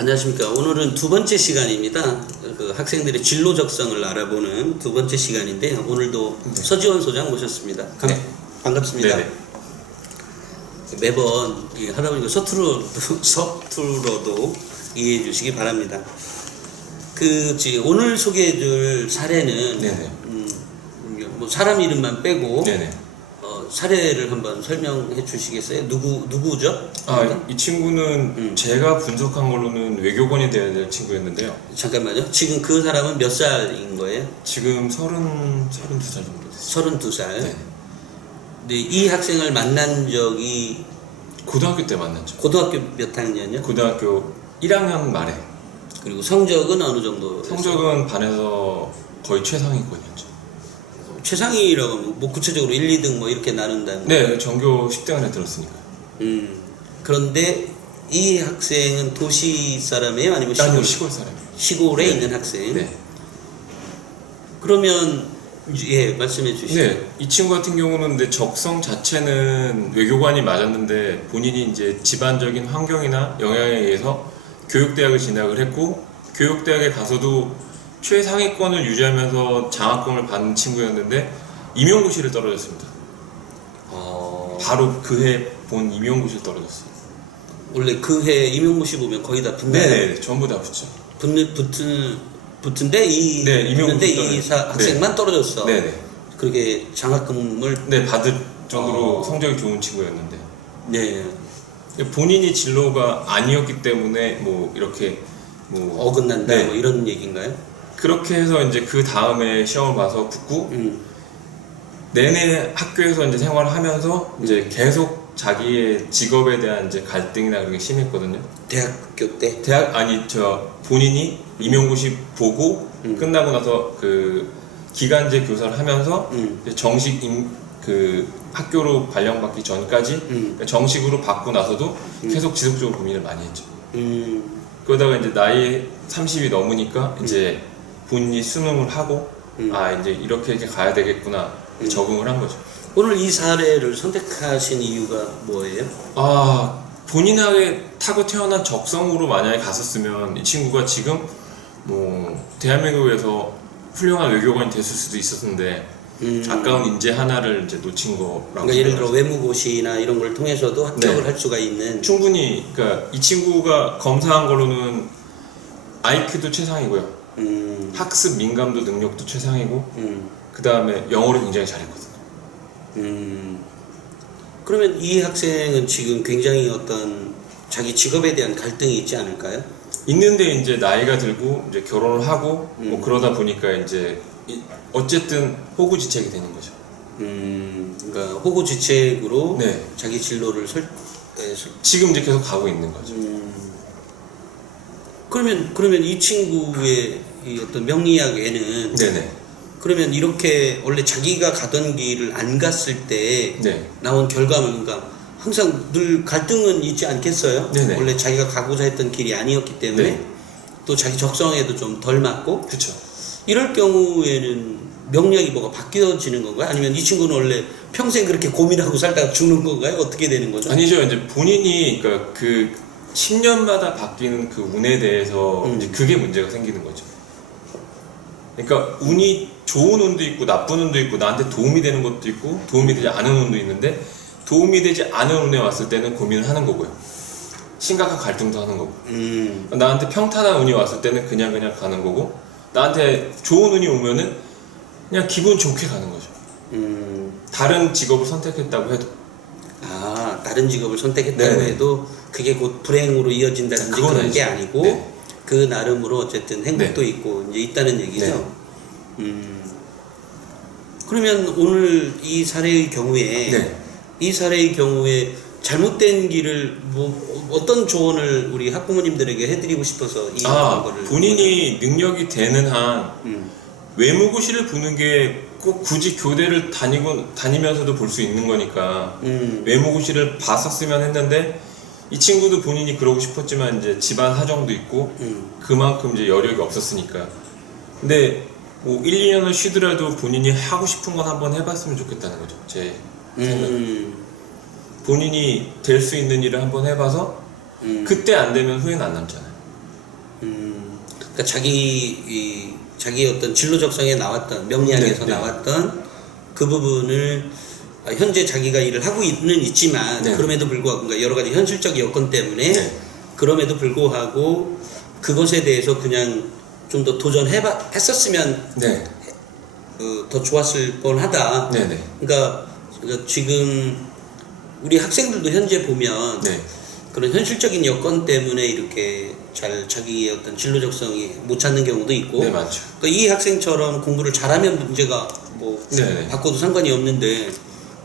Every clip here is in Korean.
안녕하십니까. 오늘은 두 번째 시간입니다. 그 학생들의 진로 적성을 알아보는 두 번째 시간인데 오늘도 네. 서지원 소장 모셨습니다. 네. 반갑습니다. 네네. 매번 하다 보니까 서투러도 이해해 주시기 바랍니다. 오늘 소개해줄 사례는 네네. 뭐 사람 이름만 빼고 네네. 사례를 한번 설명해 주시겠어요? 누구죠? 이 친구는 제가 분석한 걸로는 외교관이 되어야 될 친구였는데요. 잠깐만요. 지금 그 사람은 몇 살인 거예요? 지금 32살 정도 됐어요. 32살. 네. 근데 이 학생을 만난 적이 고등학교 때 만났죠. 고등학교 몇 학년이요? 고등학교 1학년 말에. 그리고 성적은 어느 정도? 성적은 반에서 거의 최상위권이었죠. 최상위라고 하면 뭐 구체적으로 1, 2등 뭐 이렇게 나눈다는 네, 거예요? 전교 10등 안에 들었으니까. 그런데 이 학생은 도시 사람이에요? 아니면 아니요, 시골 사람이에요. 시골에 네. 있는 학생? 네. 그러면 예, 말씀해 주시죠. 네, 이 친구 같은 경우는 근데 적성 자체는 외교관이 맞았는데 본인이 이제 집안적인 환경이나 영향에 의해서 교육대학을 진학을 했고 교육대학에 가서도 최상위권을 유지하면서 장학금을 받는 친구였는데 임용고시를 떨어졌습니다. 바로 그 해 본 임용고시를 떨어졌어요. 원래 그 해 임용고시 보면 거의 다 붙나요? 네, 전부 다 붙죠. 붙은데 임용고시 학생만 떨어졌어. 네네. 그렇게 장학금을 받을 정도로 성적이 좋은 친구였는데 네. 본인이 진로가 아니었기 때문에 뭐 이렇게 뭐 어긋난다 네. 뭐 이런 얘기인가요? 그렇게 해서 이제 그 다음에 시험을 봐서 붙고 내내 학교에서 이제 생활을 하면서 이제 계속 자기의 직업에 대한 이제 갈등이나 그런 게 심했거든요. 대학교 때? 본인이 임용고시 보고 끝나고 나서 그 기간제 교사를 하면서 이제 정식 그 학교로 발령받기 전까지 정식으로 받고 나서도 계속 지속적으로 고민을 많이 했죠. 그러다가 이제 나이 30이 넘으니까 이제 본인이 수능을 하고 이제 이렇게 가야 되겠구나 적응을 한 거죠. 오늘 이 사례를 선택하신 이유가 뭐예요? 본인에게 타고 태어난 적성으로 만약에 갔었으면 이 친구가 지금 뭐 대한민국에서 훌륭한 외교관이 됐을 수도 있었는데 아까운 인재 하나를 이제 놓친 거라고. 그러니까 예를 들어 외무고시나 이런 걸 통해서도 합격을 할 수가 있는. 충분히 그러니까 이 친구가 검사한 걸로는 IQ도 최상이고요. 학습 민감도 능력도 최상이고 그 다음에 영어를 굉장히 잘했거든요. 그러면 이 학생은 지금 굉장히 어떤 자기 직업에 대한 갈등이 있지 않을까요? 있는데 이제 나이가 들고 이제 결혼을 하고 뭐 그러다 보니까 이제 어쨌든 호구지책이 되는 거죠. 그러니까 호구지책으로 네. 자기 진로를 지금 이제 계속 가고 있는 거죠. 그러면 이 친구의 이 어떤 명리학에는 네네. 그러면 이렇게 원래 자기가 가던 길을 안 갔을 때 네. 나온 결과물, 그러니까 항상 늘 갈등은 있지 않겠어요? 네네. 원래 자기가 가고자 했던 길이 아니었기 때문에 네. 또 자기 적성에도 좀 덜 맞고 그렇죠. 이럴 경우에는 명리학이 뭐가 바뀌어지는 건가요? 아니면 이 친구는 원래 평생 그렇게 고민하고 살다가 죽는 건가요? 어떻게 되는 거죠? 아니죠. 이제 본인이 그러니까 그 10년마다 바뀌는 그 운에 대해서 이제 그게 문제가 생기는 거죠. 그러니까 운이 좋은 운도 있고 나쁜 운도 있고 나한테 도움이 되는 것도 있고 도움이 되지 않은 운도 있는데 도움이 되지 않은 운에 왔을 때는 고민을 하는 거고요. 심각한 갈등도 하는 거고. 나한테 평탄한 운이 왔을 때는 그냥 가는 거고 나한테 좋은 운이 오면은 그냥 기분 좋게 가는 거죠. 다른 직업을 선택했다고 해도. 다른 직업을 선택했다고 네네. 해도 그게 곧 불행으로 이어진다든지 그건 그런 게 아니죠. 아니고 네. 그 나름으로 어쨌든 행복도 있고 이제 있다는 얘기죠. 그러면 오늘 이 사례의 경우에 이 사례의 경우에 잘못된 길을 뭐 어떤 조언을 우리 학부모님들에게 해드리고 싶어서 이 거를 본인이 능력이 되는 한 외무고시를 보는 게 꼭 굳이 교대를 다니면서도 볼 수 있는 거니까 외무고시를 봤었으면 했는데 이 친구도 본인이 그러고 싶었지만 이제 집안 사정도 있고 그만큼 이제 여력이 없었으니까 근데 뭐 1, 2년을 쉬더라도 본인이 하고 싶은 건 한번 해봤으면 좋겠다는 거죠. 제 생각은. 본인이 될 수 있는 일을 한번 해봐서 그때 안 되면 후회는 안 남잖아요. 그러니까 자기 어떤 진로 적성에 나왔던 명리학에서 네, 네. 나왔던 그 부분을 현재 자기가 일을 하고는 있지만 네. 그럼에도 불구하고 그러니까 여러 가지 현실적 여건 때문에 네. 그럼에도 불구하고 그것에 대해서 그냥 좀 더 도전했었으면 네. 더 좋았을 뻔하다. 네네. 그러니까 지금 우리 학생들도 현재 보면 네. 그런 현실적인 여건 때문에 이렇게 잘 자기의 어떤 진로 적성이 못 찾는 경우도 있고, 네, 맞죠. 그러니까 이 학생처럼 공부를 잘하면 문제가 뭐 네네. 바꿔도 상관이 없는데,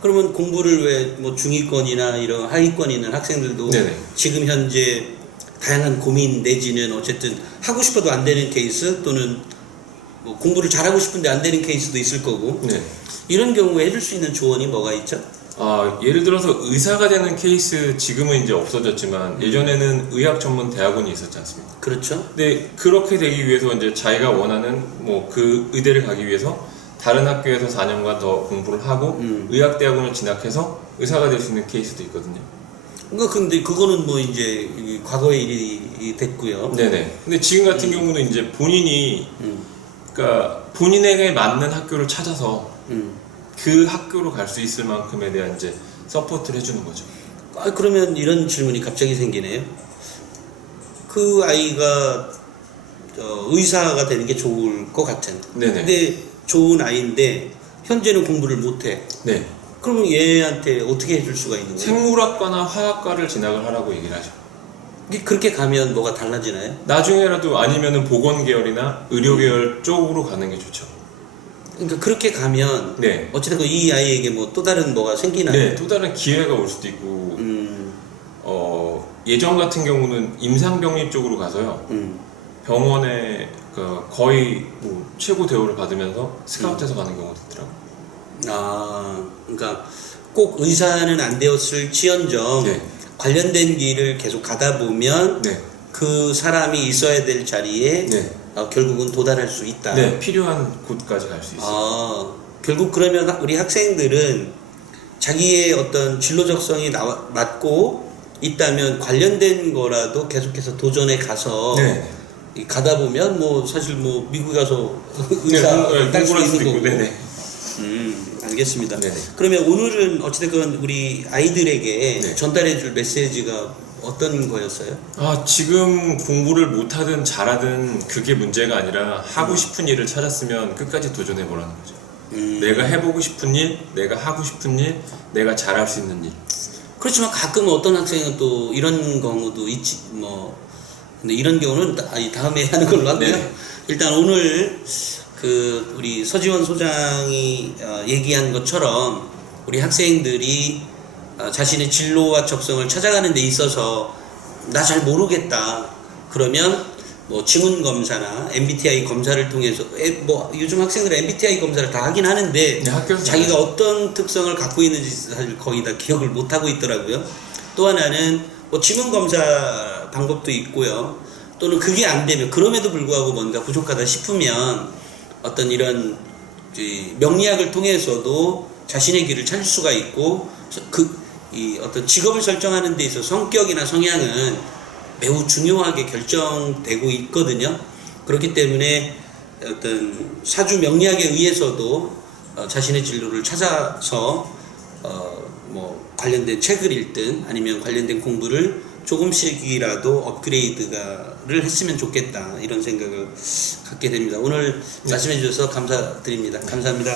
그러면 공부를 왜 뭐 중위권이나 이런 하위권 있는 학생들도 네네. 지금 현재 다양한 고민 내지는 어쨌든 하고 싶어도 안 되는 케이스 또는 뭐 공부를 잘하고 싶은데 안 되는 케이스도 있을 거고, 네. 이런 경우에 해줄 수 있는 조언이 뭐가 있죠? 예를 들어서 의사가 되는 케이스 지금은 이제 없어졌지만 예전에는 의학 전문 대학원이 있었지 않습니까? 그렇죠. 근데 그렇게 되기 위해서 이제 자기가 원하는 뭐 그 의대를 가기 위해서 다른 학교에서 4년간 더 공부를 하고 의학대학원을 진학해서 의사가 될 수 있는 케이스도 있거든요. 그러니까 근데 그거는 뭐 이제 과거의 일이 됐고요. 네네. 근데 지금 같은 경우는 이제 본인이 그러니까 본인에게 맞는 학교를 찾아서 그 학교로 갈 수 있을 만큼에 대한 이제 서포트를 해주는 거죠. 그러면 이런 질문이 갑자기 생기네요. 그 아이가 의사가 되는 게 좋을 것 같은. 네네. 근데 좋은 아이인데 현재는 공부를 못해. 네. 그러면 얘한테 어떻게 해줄 수가 있는 거예요? 생물학과나 화학과를 진학을 하라고 얘기를 하죠. 그렇게 가면 뭐가 달라지나요? 나중에라도 아니면은 보건 계열이나 의료 계열 쪽으로 가는 게 좋죠. 그러니까 그렇게 가면 네. 어찌됐건 이 아이에게 뭐 또 다른 뭐가 생기나요? 네. 또 다른 기회가 올 수도 있고 예전 같은 경우는 임상병리 쪽으로 가서요. 병원에 거의 뭐 최고 대우를 받으면서 스카우트해서 가는 경우도 있더라고요. 그러니까 꼭 의사는 안 되었을 지언정 네. 관련된 길을 계속 가다 보면 네. 그 사람이 있어야 될 자리에 네. 결국은 도달할 수 있다. 네. 필요한 곳까지 갈 수 있어요. 결국 그러면 우리 학생들은 자기의 어떤 진로 적성이 맞고 있다면 관련된 거라도 계속해서 도전해 가서 네. 가다 보면 뭐 사실 뭐 미국 가서 의사 딸 수 공부할 수도 있는 있고. 거고. 네네. 알겠습니다. 네네. 그러면 오늘은 어찌됐건 우리 아이들에게 네. 전달해줄 메시지가 어떤 거였어요? 지금 공부를 못하든 잘하든 그게 문제가 아니라 하고 싶은 일을 찾았으면 끝까지 도전해보라는 거죠. 내가 해보고 싶은 일, 내가 하고 싶은 일, 내가 잘할 수 있는 일. 그렇지만 가끔 어떤 학생은 또 이런 경우도 있지 뭐. 근데 이런 경우는 다음에 하는 걸로 하고요. 네네. 일단 오늘 우리 서지원 소장이 얘기한 것처럼 우리 학생들이 자신의 진로와 적성을 찾아가는 데 있어서 나 잘 모르겠다. 그러면 뭐 지문 검사나 MBTI 검사를 통해서 뭐 요즘 학생들은 MBTI 검사를 다 하긴 하는데 네, 학교에서 자기가 어떤 특성을 갖고 있는지 사실 거의 다 기억을 못 하고 있더라고요. 또 하나는 뭐 지문 검사 방법도 있고요. 또는 그게 안 되면 그럼에도 불구하고 뭔가 부족하다 싶으면 어떤 이런 명리학을 통해서도 자신의 길을 찾을 수가 있고 이 어떤 직업을 설정하는 데 있어서 성격이나 성향은 매우 중요하게 결정되고 있거든요. 그렇기 때문에 어떤 사주 명리학에 의해서도 자신의 진로를 찾아서 뭐 관련된 책을 읽든 아니면 관련된 공부를 조금씩이라도 업그레이드를 했으면 좋겠다 이런 생각을 갖게 됩니다. 오늘 말씀해 주셔서 감사드립니다. 감사합니다.